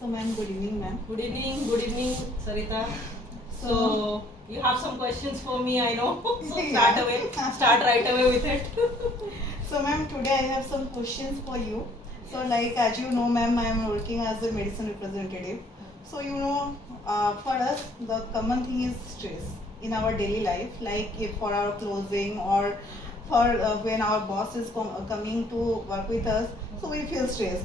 So, ma'am, good evening, ma'am. Good evening, Sarita. So you have some questions for me, I know. So start right away with it. So, ma'am, today I have some questions for you. So, like as you know, ma'am, I am working as a medicine representative. So, for us, the common thing is stress in our daily life, like if for our closing or for when our boss is coming to work with us, so we feel stress.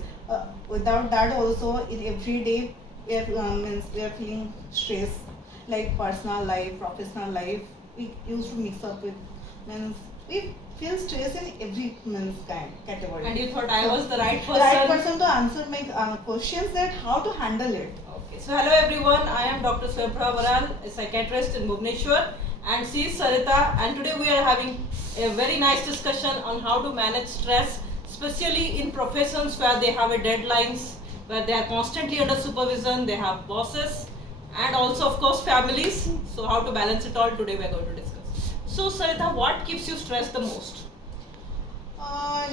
Without that, also in every day, we are feeling stress, like personal life, professional life. We used to mix up with means we feel stress in every means kind category. And you thought I was the right person? Right person to answer my questions that how to handle it. Okay. So hello everyone. I am Dr Swayam Prava Baral, a psychiatrist in Bhubaneswar, and she is Sarita. And today we are having a very nice discussion on how to manage stress, especially in professions where they have a deadlines, where they are constantly under supervision. They have bosses, and also of course families. So how to balance it all, today we are going to discuss. So Sarita, what keeps you stressed the most?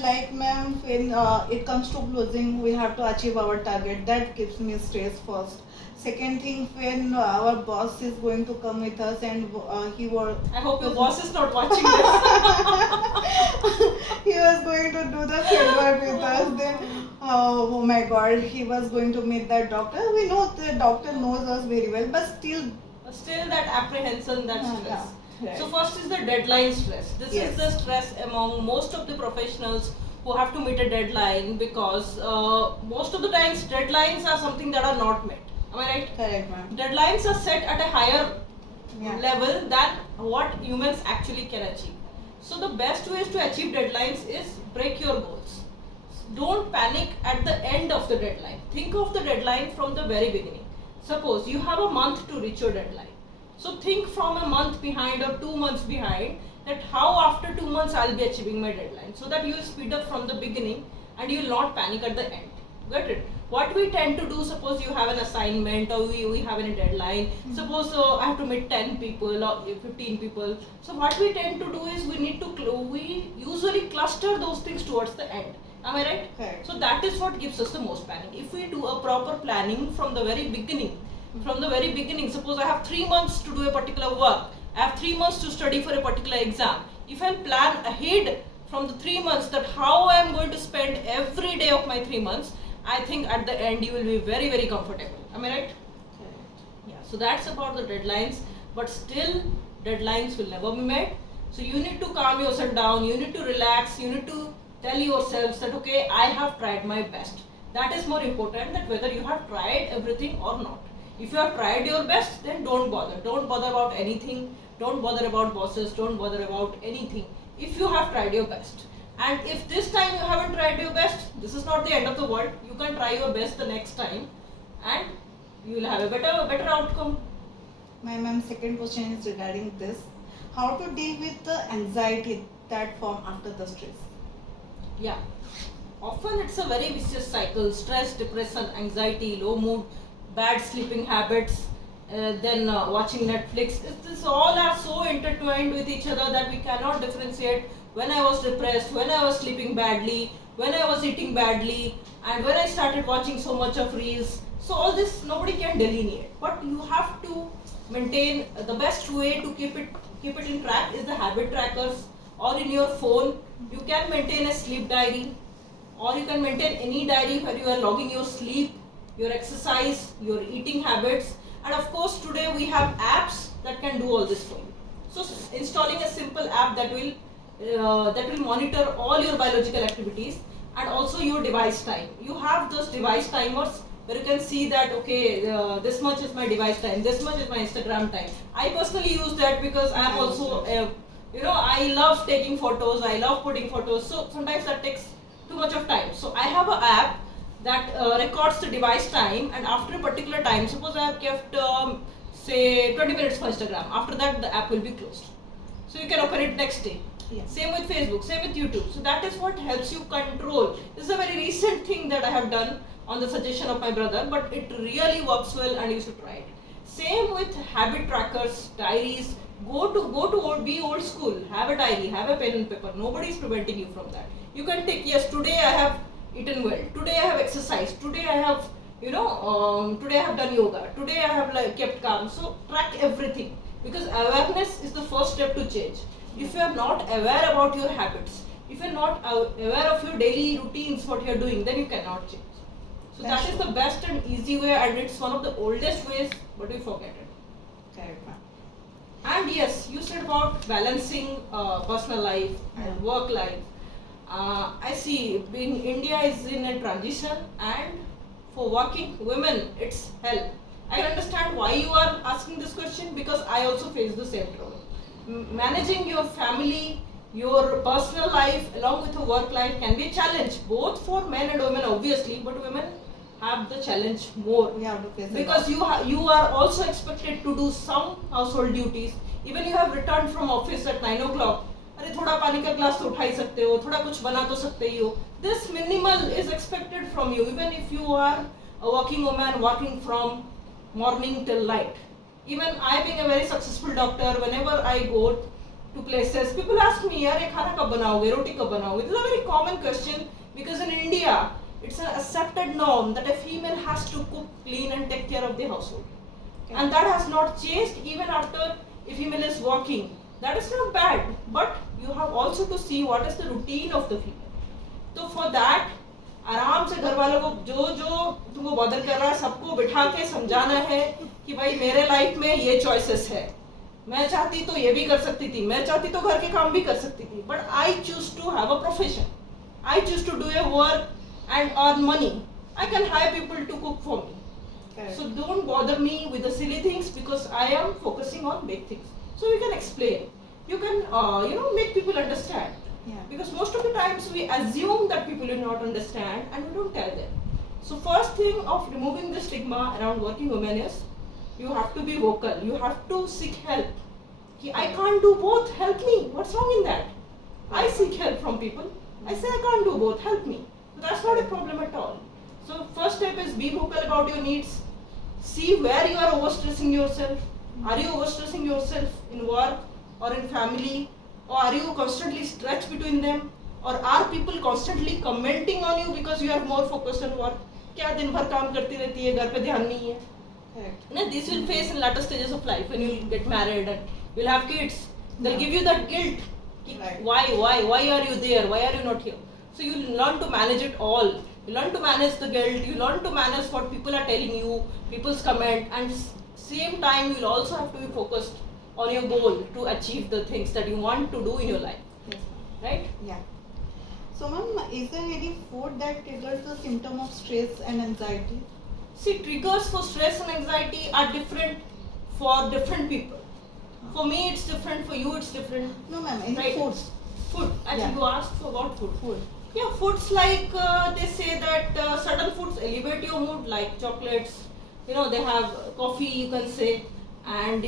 Like ma'am, when it comes to closing, we have to achieve our target. That gives me stress first. Second thing, when our boss is going to come with us and he was. I hope your boss is not watching this. He was going to do the fieldwork with us. Then, oh my God, he was going to meet that doctor. We know the doctor knows us very well, but still that apprehension, that stress. Yeah. Right. So first is the deadline stress. This Yes. is the stress among most of the professionals who have to meet a deadline, because most of the times deadlines are something that are not met. Am I right? Correct, ma'am. Deadlines are set at a higher Yeah. level than what humans actually can achieve. So the best ways to achieve deadlines is break your goals. Don't panic at the end of the deadline. Think of the deadline from the very beginning. Suppose you have a month to reach your deadline. So think from a month behind or 2 months behind, that how after 2 months I'll be achieving my deadline, so that you will speed up from the beginning and you will not panic at the end. Get it? What we tend to do, suppose you have an assignment or we have a deadline, suppose I have to meet 10 people or 15 people. So what we tend to do is we usually cluster those things towards the end. Am I right? Correct. So that is what gives us the most panic. If we do a proper planning from the very beginning, suppose I have 3 months to do a particular work, I have 3 months to study for a particular exam. If I plan ahead from the 3 months that how I am going to spend every day of my 3 months, I think at the end you will be very, very comfortable. Am I right? Correct. Yeah. So that's about the deadlines, but still deadlines will never be met. So you need to calm yourself down, you need to relax, you need to tell yourselves that okay, I have tried my best. That is more important than whether you have tried everything or not. If you have tried your best, then don't bother. Don't bother about anything. Don't bother about bosses. Don't bother about anything. If you have tried your best. And if this time you haven't tried your best, this is not the end of the world. You can try your best the next time and you will have a better outcome. My ma'am, second question is regarding this. How to deal with the anxiety that form after the stress? Yeah. Often it's a very vicious cycle. Stress, depression, anxiety, low mood, bad sleeping habits, then watching Netflix. This all are so intertwined with each other that we cannot differentiate when I was depressed, when I was sleeping badly, when I was eating badly, and when I started watching so much of reels. So all this nobody can delineate. But you have to maintain the best way to keep it in track is the habit trackers, or in your phone. You can maintain a sleep diary, or you can maintain any diary where you are logging your sleep, your exercise, your eating habits, and of course today we have apps that can do all this for you. So installing a simple app that will monitor all your biological activities and also your device time. You have those device timers where you can see that okay, this much is my device time, this much is my Instagram time. I personally use that because I am also I love taking photos, I love putting photos, so sometimes that takes too much of time. So I have an app that records the device time, and after a particular time, suppose I have kept say 20 minutes for Instagram, after that the app will be closed. So you can open it next day. Yes. Same with Facebook, same with YouTube. So that is what helps you control. This is a very recent thing that I have done on the suggestion of my brother, but it really works well and you should try it. Same with habit trackers, diaries. Be old school. Have a diary, have a pen and paper. Nobody is preventing you from that. You can take, yes, today I have eaten well, today I have exercised, today I have today I have done yoga, today I have like kept calm. So track everything, because awareness is the first step to change. If you are not aware about your habits, if you are not aware of your daily routines, what you are doing, then you cannot change. So that is the best and easy way, and it's one of the oldest ways, but we forget it. Correct, ma'am. And yes, you said about balancing personal life and work life. I see being India is in a transition, and for working women, it's hell. I understand why you are asking this question, because I also face the same trouble. Managing your family, your personal life along with your work life can be a challenge, both for men and women obviously, but women have the challenge more. We have to face it Because all. you are also expected to do some household duties. Even you have returned from office at 9 o'clock. अरे थोड़ा पानी का glass तो उठा ही सकते हो, थोड़ा कुछ बना तो सकते ही हो. This minimal is expected from you, even if you are a working woman working from morning till night. Even I being a very successful doctor, whenever I go to places, people ask me, यार ये खाना कब बनाओगे, रोटी कब बनाओगे? This is a very common question, because in India, it's an accepted norm that a female has to cook, clean and take care of the household. Okay. And that has not changed even after a female is working. That is not bad, but you have also to see what is the routine of the female. So for that, आराम से घर वालों को जो जो तुमको bother कर रहा है सबको बिठा के समझाना है कि भाई मेरे लाइफ में ये चॉइसेस है. मैं चाहती तो ये भी कर सकती थी, मैं चाहती तो घर के काम भी कर सकती थी, but I choose to have a profession, I choose to do a work and earn money. I can hire people to cook for me. Correct. So don't bother me with the silly things, because I am focusing on big things. So we can explain. You can make people understand. Yeah. Because most of the times we assume that people will not understand and we don't tell them. So first thing of removing the stigma around working women is you have to be vocal. You have to seek help. I can't do both. Help me. What's wrong in that? I seek help from people. I say I can't do both. Help me. So that's not a problem at all. So first step is be vocal about your needs. See where you are overstressing yourself. Are you overstressing yourself in work or in family? Or are you constantly stretched between them? Or are people constantly commenting on you because you are more focused on work? क्या दिन भर काम करती रहती है, घर पे ध्यान नहीं है? Correct. Now, this will face in latter stages of life when you get married and you'll have kids. They'll give you that guilt. Right. Why are you there? Why are you not here? So you learn to manage it all. You learn to manage the guilt. You learn to manage what people are telling you, people's comment, and same time you'll also have to be focused on your goal to achieve the things that you want to do in your life. Yes. Right? Yeah. So, ma'am, is there any food that triggers the symptom of stress and anxiety? See, triggers for stress and anxiety are different for different people. For me, it's different. For you, it's different. No, ma'am. Any Right. foods? Food. Actually, Yeah. you asked for about food. Food. Yeah, foods like they say that certain foods elevate your mood, like chocolates. They have coffee. You can say, and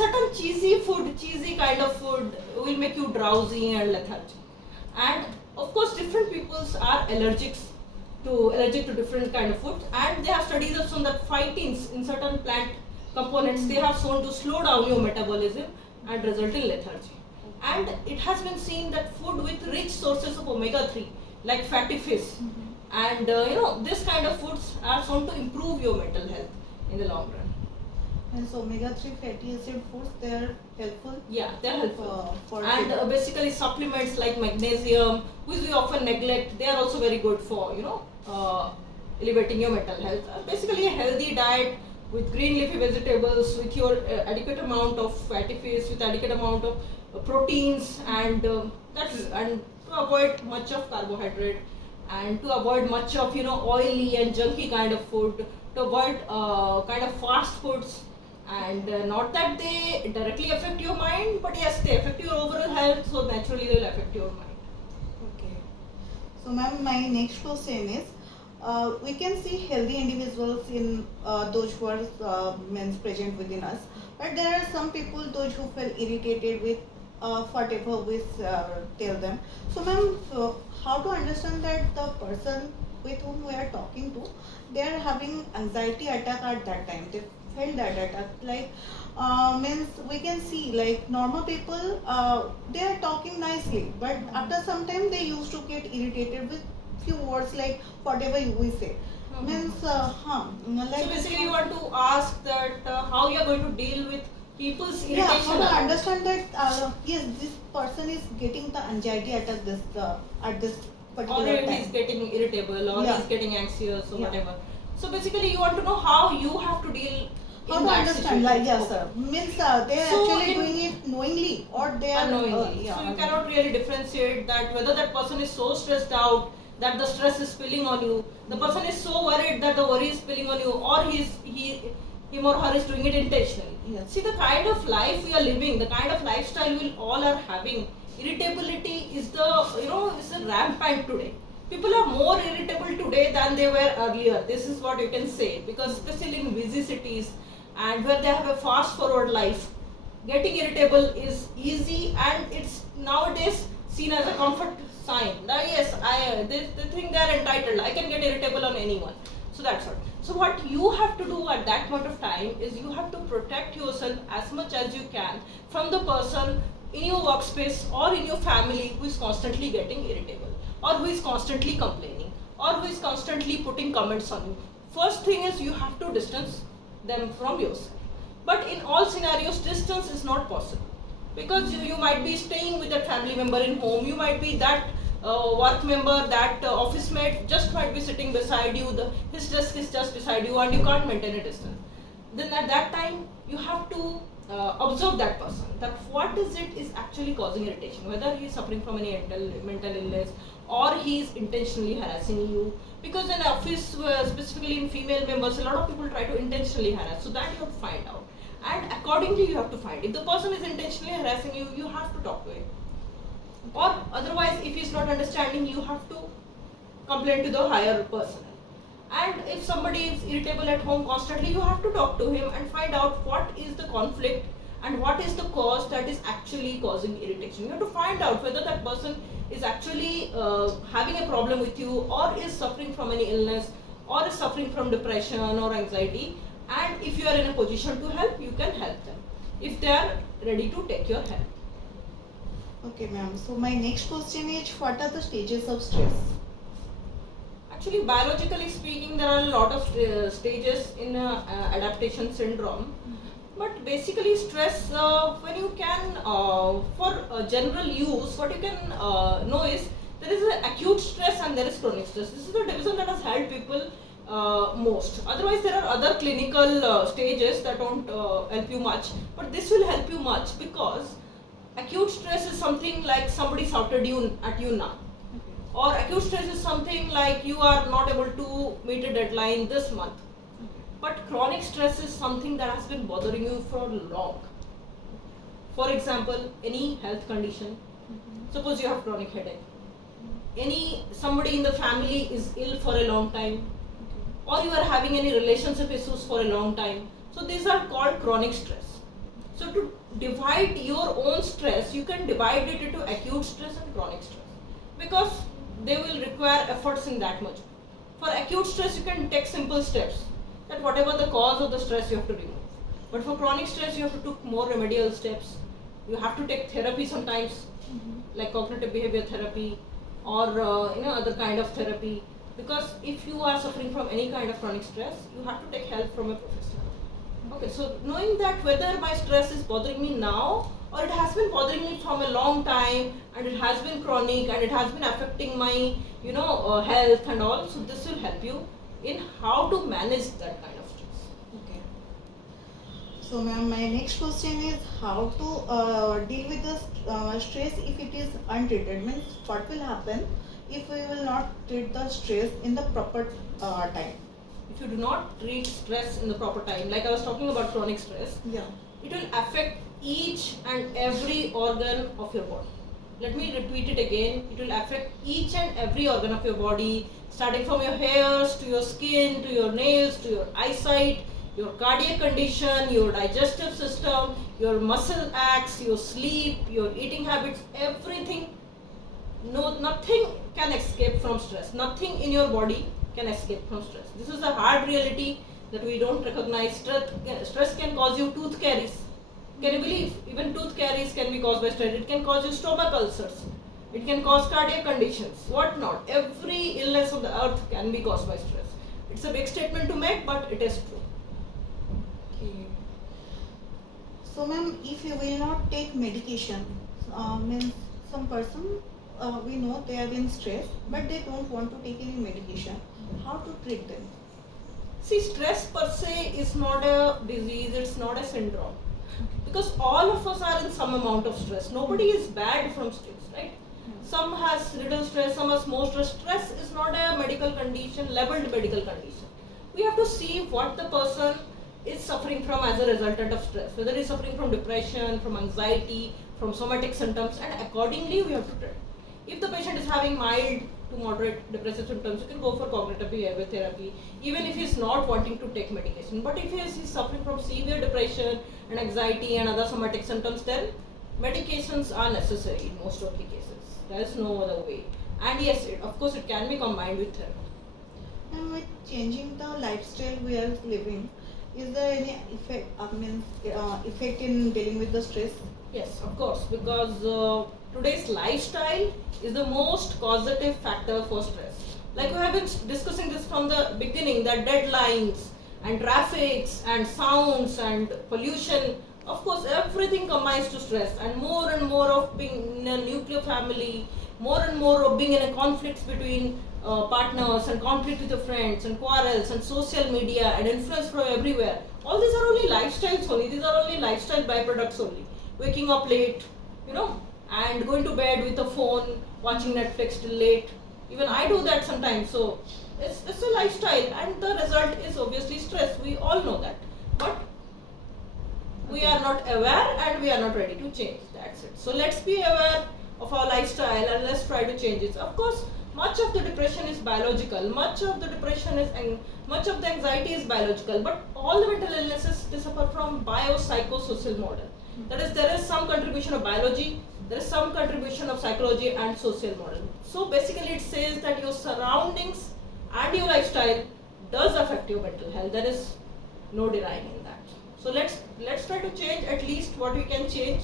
certain cheesy kind of food will make you drowsy and lethargic. And of course, different peoples are allergic to different kind of foods, and they have studies have shown that phytins in certain plant components they have shown to slow down your metabolism and result in lethargy. And it has been seen that food with rich sources of omega-3 like fatty fish and this kind of foods are shown to improve your mental health in the long run. And so omega-3 fatty acid foods, they are helpful. Yeah, they are helpful. For And basically supplements like magnesium, which we often neglect, they are also very good for elevating your mental health. Basically a healthy diet with green leafy vegetables, with your adequate amount of fatty fish, with adequate amount of proteins, and to avoid much of carbohydrate, and to avoid much of oily and junky kind of food, to avoid kind of fast foods. And not that they directly affect your mind, but yes, they affect your overall health, so naturally they will affect your mind. Okay. So, ma'am, my next question is, we can see healthy individuals in those who are men present within us, but there are some people, those who feel irritated with whatever we tell them. So, ma'am, how to understand that the person with whom we are talking to, they are having anxiety attack at that time? They felt that attack. Like, means we can see, like, normal people, they are talking nicely, but after some time they used to get irritated with few words like whatever we say. Means, like. So basically, you want to ask that how you are going to deal with people's Yeah, irritation. how to around. understand that yes, this person is getting the anxiety at this Or particular he time. is getting irritable, or Yeah. he is getting anxious, or Yeah. whatever. So basically, you want to know how you have to deal. How in to that understand? situation. Like yes, Okay. sir. Means they are So actually in- doing it knowingly or they are Unknowingly. yeah. So you cannot really differentiate that whether that person is so stressed out that the stress is spilling on you, the person is so worried that the worry is spilling on you, or him or her is doing it intentionally. Yes. See the kind of life we are living, the kind of lifestyle we all are having. Irritability is is rampant today. People are more irritable today than they were earlier. This is what you can say, because especially in busy cities and where they have a fast forward life, getting irritable is easy, and it's nowadays seen as a comfort sign. Now, yes, they think they are entitled. I can get irritable on anyone. So that's what. So what you have to do at that point of time is you have to protect yourself as much as you can from the person in your workspace or in your family who is constantly getting irritable, or who is constantly complaining, or who is constantly putting comments on you. First thing is you have to distance them from yourself. But in all scenarios, distance is not possible, because you might be staying with that family member in home, you might be that work member, that office mate just might be sitting beside you, his desk is just beside you, and you can't maintain a distance. Then at that time, you have to observe that person, that what is it is actually causing irritation, whether he is suffering from any mental illness, or he is intentionally harassing you. Because in office, specifically in female members, a lot of people try to intentionally harass, so that you have to find out. And accordingly, you have to find. If the person is intentionally harassing you, you have to talk to him. Or otherwise, if he is not understanding, you have to complain to the higher person. And if somebody is irritable at home constantly, you have to talk to him and find out what is the conflict and what is the cause that is actually causing irritation. You have to find out whether that person is actually having a problem with you, or is suffering from any illness, or is suffering from depression or anxiety. And if you are in a position to help, you can help them if they are ready to take your help. Okay, ma'am. So my next question is, what are the stages of stress? Actually, biologically speaking, there are a lot of stages in adaptation syndrome. But basically, stress, when you can, for general use, what you can know is there is an acute stress and there is chronic stress. This is the division that has helped people most. Otherwise, there are other clinical stages that don't help you much, but this will help you much, because acute stress is something like somebody shouted at you now. Or acute stress is something like you are not able to meet a deadline this month. But chronic stress is something that has been bothering you for long. For example, any health condition. Suppose you have chronic headache. Somebody in the family is ill for a long time, or you are having any relationship issues for a long time. So these are called chronic stress. So to divide your own stress, you can divide it into acute stress and chronic stress, because they will require efforts in that much. For acute stress, you can take simple steps, that whatever the cause of the stress, you have to remove. But for chronic stress, you have to take more remedial steps. You have to take therapy sometimes, like cognitive behavior therapy, or other kind of therapy. Because if you are suffering from any kind of chronic stress, you have to take help from a professional. Okay, so knowing that whether my stress is bothering me now, or it has been bothering me from a long time, and it has been chronic, and it has been affecting my health and all, so this will help you in how to manage that kind of stress. Okay. So, ma'am, my next question is how to deal with the stress if it is untreated. Means what will happen if we will not treat the stress in the proper time? If you do not treat stress in the proper time, like I was talking about chronic stress, Yeah. it will affect each and every organ of your body. Let me repeat it again. It will affect each and every organ of your body, starting from your hairs to your skin, to your nails, to your eyesight, your cardiac condition, your digestive system, your muscle acts, your sleep, your eating habits, everything. No, nothing can escape from stress. Nothing in your body can escape from stress. This is a hard reality that we don't recognize. Stress can cause you tooth caries. Can you believe? Even tooth caries can be caused by stress. It can cause you stomach ulcers. It can cause cardiac conditions. What not? Every illness on the earth can be caused by stress. It's a big statement to make, but it is true. Okay. So ma'am, if you will not take medication, means some person, we know they are in stress, but they don't want to take any medication. How to treat them? See, stress per se is not a disease, it's not a syndrome. Because all of us are in some amount of stress. Nobody is bad from stress, right? Some has little stress, some has more stress. Stress is not a medical condition, labeled medical condition. We have to see what the person is suffering from as a resultant of stress. Whether he is suffering from depression, from anxiety, from somatic symptoms, and accordingly we have to treat. If the patient is having mild to moderate depressive symptoms, you can go for cognitive behavior therapy, even if he is not wanting to take medication. But if he is suffering from severe depression and anxiety and other somatic symptoms, then medications are necessary in most of the cases. There is no other way. And yes, of course, it can be combined with therapy. And with changing the lifestyle we are living, is there any effect in dealing with the stress? Yes, of course, because today's lifestyle is the most causative factor for stress. Like we have been discussing this from the beginning, that deadlines and traffics and sounds and pollution, of course, everything combines to stress. And more of being in a nuclear family, more and more of being in a conflicts between partners and conflict with your friends and quarrels and social media and influence from everywhere. All these are only lifestyles only. These are only lifestyle byproducts only. Waking up late, and going to bed with a phone, watching Netflix till late. Even I do that sometimes. So it's a lifestyle, and the result is obviously stress. We all know that, but we are not aware and we are not ready to change. That's it. So let's be aware of our lifestyle and let's try to change it. Of course, much of the depression is biological. Much of the anxiety is biological. But all the mental illnesses, they suffer from biopsychosocial model. That is, there is some contribution of biology, there is some contribution of psychology and social model. So basically it says that your surroundings and your lifestyle does affect your mental health. There is no denying in that. So let's try to change at least what we can change.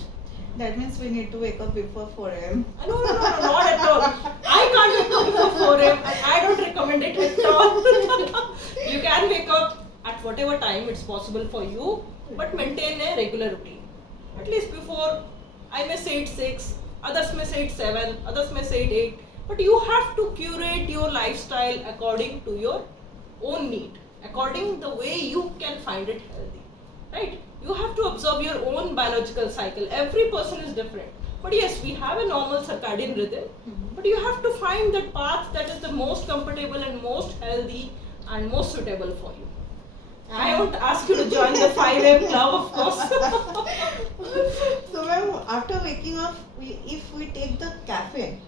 That means we need to wake up before 4 a.m. No, not at all. I can't wake up before 4 a.m. and I don't recommend it at all. You can wake up at whatever time it's possible for you, but maintain a regular routine. At least before, I may say it's 6, others may say it's 7, others may say it's 8, but you have to curate your lifestyle according to your own need, according the way you can find it healthy, right? You have to observe your own biological cycle. Every person is different. But yes, we have a normal circadian rhythm, but you have to find that path that is the most comfortable and most healthy and most suitable for you. I won't ask you to join the 5 a.m. club, of course. So ma'am, after waking up, if we take the caffeine,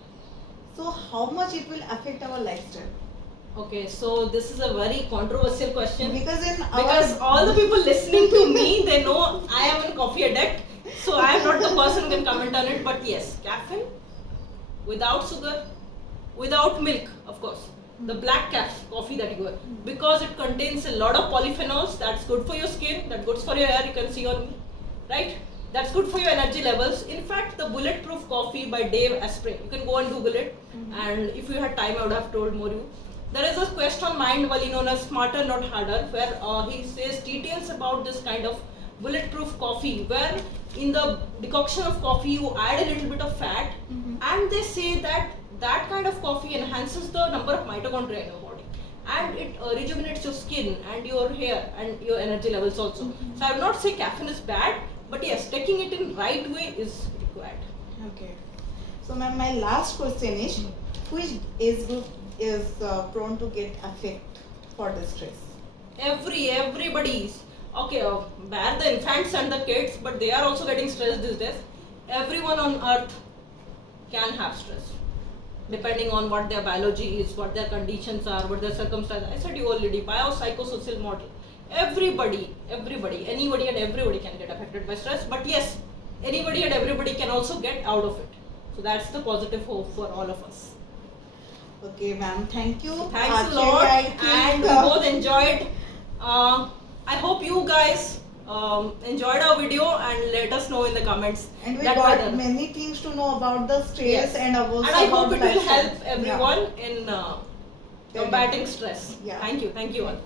so how much it will affect our lifestyle? Okay, so this is a very controversial question. Because all the people listening to me, they know I am a coffee addict. So I am not the person who can comment on it. But yes, caffeine, without sugar, without milk, of course. The black coffee that you get, because it contains a lot of polyphenols. That's good for your skin, that's good for your hair. You can see on me, right? That's good for your energy levels. In fact, the bulletproof coffee by Dave Asprey, you can go and Google it. And if you had time, I would have told more you. There is a quest on Mindvalley known as Smarter Not Harder, where he says details about this kind of bulletproof coffee, where in the decoction of coffee you add a little bit of fat, and they say that kind of coffee enhances the number of mitochondria in your body, and it rejuvenates your skin and your hair and your energy levels also. So I would not say caffeine is bad, but yes, taking it in right way is required. Okay. So ma'am, my last question is, which age group is prone to get affect for the stress? Everybody is. Okay, bear the infants and the kids, but they are also getting stressed these days. Everyone on earth can have stress, depending on what their biology is, what their conditions are, what their circumstances. I said you already, biopsychosocial model. Anybody and everybody can get affected by stress, but yes, anybody and everybody can also get out of it. So that's the positive hope for all of us. Okay ma'am, thank you. Thanks a lot, and we both enjoyed. I hope you guys enjoyed our video, and let us know in the comments. And we got many things to know about the stress, and also and I hope it will help everyone in combating stress. Yeah. Thank you all.